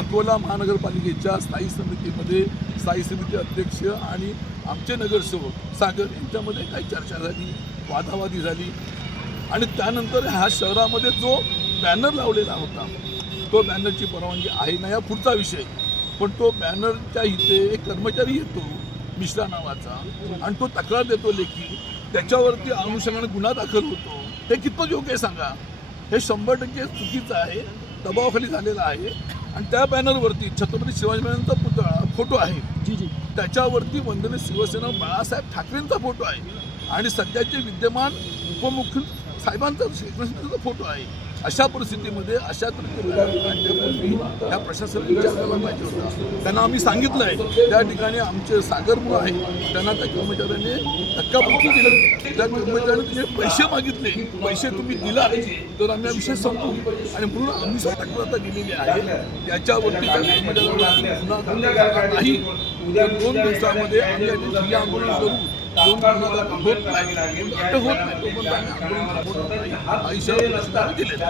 अकोला महानगरपालिकेच्या स्थायी समितीमध्ये स्थायी समिती अध्यक्ष आणि आमचे नगरसेवक सागर यांच्यामध्ये काही चर्चा झाली, वादावादी झाली आणि त्यानंतर ह्या शहरामध्ये जो बॅनर लावलेला होता तो बॅनरची परवानगी आहे ना या पुढचा विषय, पण तो बॅनरच्या इथे एक कर्मचारी येतो मिश्रा नावाचा आणि तो तक्रार देतो लेखी, त्याच्यावरती अनुषंगाने गुन्हा दाखल होतो. हे कितपत योग्य आहे सांगा? हे 100% चुकीचं आहे, दबावाखाली झालेलं आहे. आणि त्या बॅनरवरती छत्रपती शिवाजी महाराजांचा पुतळा फोटो आहे, त्याच्यावरती वंदनीय शिवसेना बाळासाहेब ठाकरेंचा फोटो आहे आणि सध्याचे विद्यमान उपमुख्यमंत्री साहेबांचा फोटो आहे. अशा परिस्थितीमध्ये अशा तऱ्हेचे या प्रशासनाने विचार करायला पाहिजे होता. त्यांना आम्ही सांगितलं आहे, त्या ठिकाणी आमचे सागर मुलं आहे त्यांना त्या कर्मचाऱ्याने धक्काबुक्की केली. त्या कर्मचाऱ्याने तिचे पैसे मागितले, पैसे तुम्ही दिला तर आम्ही हा विषय संपवू आणि म्हणून आम्ही तक्रार दिलेली आहे. त्याच्यावरती त्या कर्मचाऱ्याला गुन्हा दाखल नाही तर 2 दिवसामध्ये आम्ही आंदोलन करू. 2 गुन्हा होत नाही, अटक होत नाही, तोपर्यंत आम्ही आंदोलन थांबवणार नाही हा इशारा दिलेला.